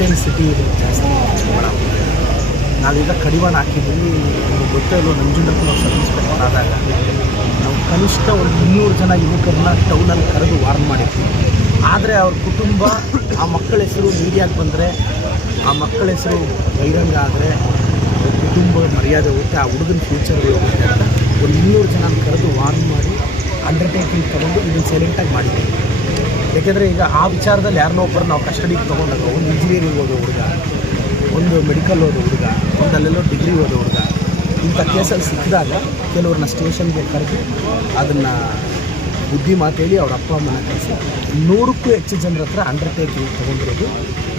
Intensity ಜಾಸ್ತಿ. ನಾವೀಗ ಕಡಿವಾಣ ಹಾಕಿದ್ದೀವಿ. ನಮಗೆ ಗೊತ್ತೇ ಇಲ್ಲ ನಂಜುಂಡಕ್ಕೂ ನಾವು ಸರ್ವಿಸ್ ಇನ್ಸ್ಪೆಕ್ಟರ್ ಆದಾಗ ನಾವು ಕನಿಷ್ಠ ಒಂದು ಇನ್ನೂರು ಜನ ಯುವಕರನ್ನ ಟೌನಲ್ಲಿ ಕರೆದು ವಾರ್ನ್ ಮಾಡಿದ್ವಿ. ಆದರೆ ಅವ್ರ ಕುಟುಂಬ, ಆ ಮಕ್ಕಳ ಹೆಸರು ಮೀಡಿಯಾಗೆ ಬಂದರೆ, ಆ ಮಕ್ಕಳ ಹೆಸರು ಬಹಿರಂಗ ಆದರೆ ಕುಟುಂಬ ಮರ್ಯಾದೆ ಹೋಗುತ್ತೆ. ಆ ಹುಡುಗನ ಫ್ಯೂಚರ್ ಹೋಗುತ್ತೆ ಒಂದು ಇನ್ನೂರು ಜನ ಕರೆದು ವಾರ್ನ್ ಮಾಡಿ ಅಂಡರ್ಟೇಕಿಂಗ್ ತಗೊಂಡು ಇದನ್ನು ಸೈಲೆಂಟಾಗಿ ಮಾಡಿದ್ದೀವಿ ಯಾಕೆಂದರೆ ಈಗ ಆ ವಿಚಾರದಲ್ಲಿ ಯಾರನ್ನೋ ಒಬ್ಬರು ನಾವು ಕಸ್ಟಡಿಗೆ ತೊಗೊಂಡಾಗ, ಒಂದು ಇಂಜಿನಿಯರಿಂಗ್ ಓದೋ ಹುಡುಗ, ಒಂದು ಮೆಡಿಕಲ್ ಓದೋ ಹುಡುಗ, ಒಂದು ಅಲ್ಲೆಲ್ಲೋ ಡಿಗ್ರಿ ಓದೋ ಹುಡುಗ, ಇಂಥ ಕೇಸಲ್ಲಿ ಸಿಕ್ಕಿದಾಗ ಕೆಲವ್ರನ್ನ ಸ್ಟೇಷನ್ಗೆ ಕರೆದು ಅದನ್ನು ಬುದ್ಧಿ ಮಾತೇಳಿ ಅವ್ರ ಅಪ್ಪ ಅಮ್ಮನ ಕಳಿಸಿ ನೂರಕ್ಕೂ ಹೆಚ್ಚು ಜನರ ಹತ್ರ ಅಂಡರ್ಟೇಕಿಂಗ್ ತೊಗೊಂಡಿರೋದು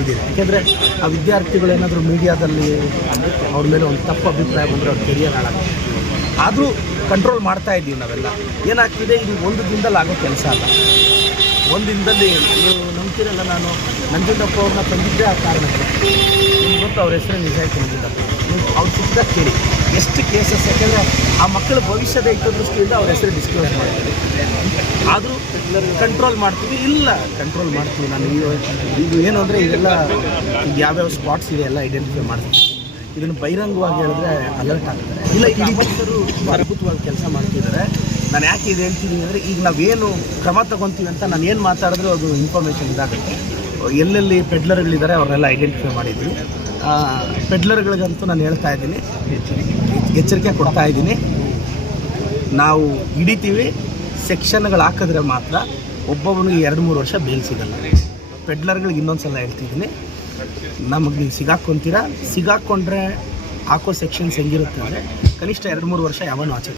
ಇದಿದೆ. ಯಾಕೆಂದರೆ ಆ ವಿದ್ಯಾರ್ಥಿಗಳೇನಾದರೂ ಮೀಡಿಯಾದಲ್ಲಿ ಅವ್ರ ಮೇಲೆ ಒಂದು ತಪ್ಪು ಅಭಿಪ್ರಾಯ ಬಂದರೆ ಅವ್ರ ಕೆರಿಯರ್ ಹಾಳಾಗುತ್ತೆ. ಆದರೂ ಕಂಟ್ರೋಲ್ ಮಾಡ್ತಾ ಇದ್ದೀವಿ ನಾವೆಲ್ಲ. ಏನಾಗ್ತಿದೆ? ಇದು ಒಂದು ದಿನದಲ್ಲಿ ಆಗೋ ಕೆಲಸ ಅಲ್ಲ. ಒಂದು ದಿನದಲ್ಲಿ ನೀವು ನಂಬ್ತಿರಲ್ಲ, ನಾನು ನಂಜುಂಡಪ್ಪ ಅವ್ರನ್ನ ತಂದಿದ್ದೆ ಆ ಕಾರಣಕ್ಕೆ ನಿಮ್ಗೆ ಗೊತ್ತು ಅವ್ರ ಹೆಸರು ನಿಜ ಆಯ್ತು ನಂಜುಂಡಪ್ಪ. ನೀವು ಅವ್ರು ಸಿಕ್ಕಿದಾಗ ಕೇಳಿ. ಎಷ್ಟು ಕೇಸಸ್ ಯಾಕೆಂದರೆ ಆ ಮಕ್ಕಳ ಭವಿಷ್ಯದ ದೃಷ್ಟಿಯಿಂದ ಅವ್ರ ಹೆಸರು ಡಿಸ್ಕ್ಲೋಸ್ ಮಾಡ್ತೀವಿ. ಆದರೂ ಕಂಟ್ರೋಲ್ ಮಾಡ್ತೀವಿ. ಇಲ್ಲ ಕಂಟ್ರೋಲ್ ಮಾಡ್ತೀವಿ. ನಾನು ಇದು ಏನು ಅಂದರೆ ಇದೆಲ್ಲ ಈಗ ಯಾವ್ಯಾವ ಸ್ಪಾಟ್ಸ್ ಇದೆ, ಎಲ್ಲ ಐಡೆಂಟಿಫೈ ಮಾಡ್ತೀವಿ. ಇದನ್ನು ಬಹಿರಂಗವಾಗಿ ಹೇಳಿದ್ರೆ ಅಲರ್ಟ್ ಆಗ್ತಾರೆ ಇಲ್ಲ ಈ ಮಕ್ಕಳು ಅದ್ಭುತವಾಗಿ ಕೆಲಸ ಮಾಡ್ತಿದ್ದಾರೆ. ನಾನು ಯಾಕೆ ಇದು ಹೇಳ್ತಿದ್ದೀನಿ ಅಂದರೆ ಈಗ ನಾವೇನು ಕ್ರಮ ತಗೊತೀವಿ ಅಂತ ನಾನು ಏನು ಮಾತಾಡಿದ್ರು ಅದು ಇನ್ಫಾರ್ಮೇಷನ್ ಇದಾಗುತ್ತೆ. ಎಲ್ಲೆಲ್ಲಿ ಪೆಡ್ಲರ್ಗಳಿದ್ದಾರೆ ಅವರೆಲ್ಲ ಐಡೆಂಟಿಫೈ ಮಾಡಿದ್ವಿ. ಪೆಡ್ಲರ್ಗಳಿಗಂತೂ ನಾನು ಹೇಳ್ತಾ ಇದ್ದೀನಿ. ಎಚ್ಚರಿಕೆ ಕೊಡ್ತಾ ಇದ್ದೀನಿ. ನಾವು ಹಿಡಿತೀವಿ. ಸೆಕ್ಷನ್ಗಳು ಹಾಕಿದ್ರೆ ಮಾತ್ರ ಒಬ್ಬೊಬ್ಬನಿಗೆ ಎರಡು, ಮೂರು ವರ್ಷ ಬೇಲ್ ಸಿಗಲ್ಲ. ಪೆಡ್ಲರ್ಗಳಿಗೆ ಇನ್ನೊಂದು ಸಲ ಹೇಳ್ತಿದ್ದೀನಿ. ನಮಗೆ ನೀವು ಸಿಗಾಕೊಂತೀರಾ? ಸಿಗಾಕೊಂಡ್ರೆ ಹಾಕೋ ಸೆಕ್ಷನ್ಸ್ ಹೆಂಗಿರುತ್ತೆ ಅಂದರೆ ಕನಿಷ್ಠ ಎರಡು, ಮೂರು ವರ್ಷ ಯಾವನು ಆಚೆ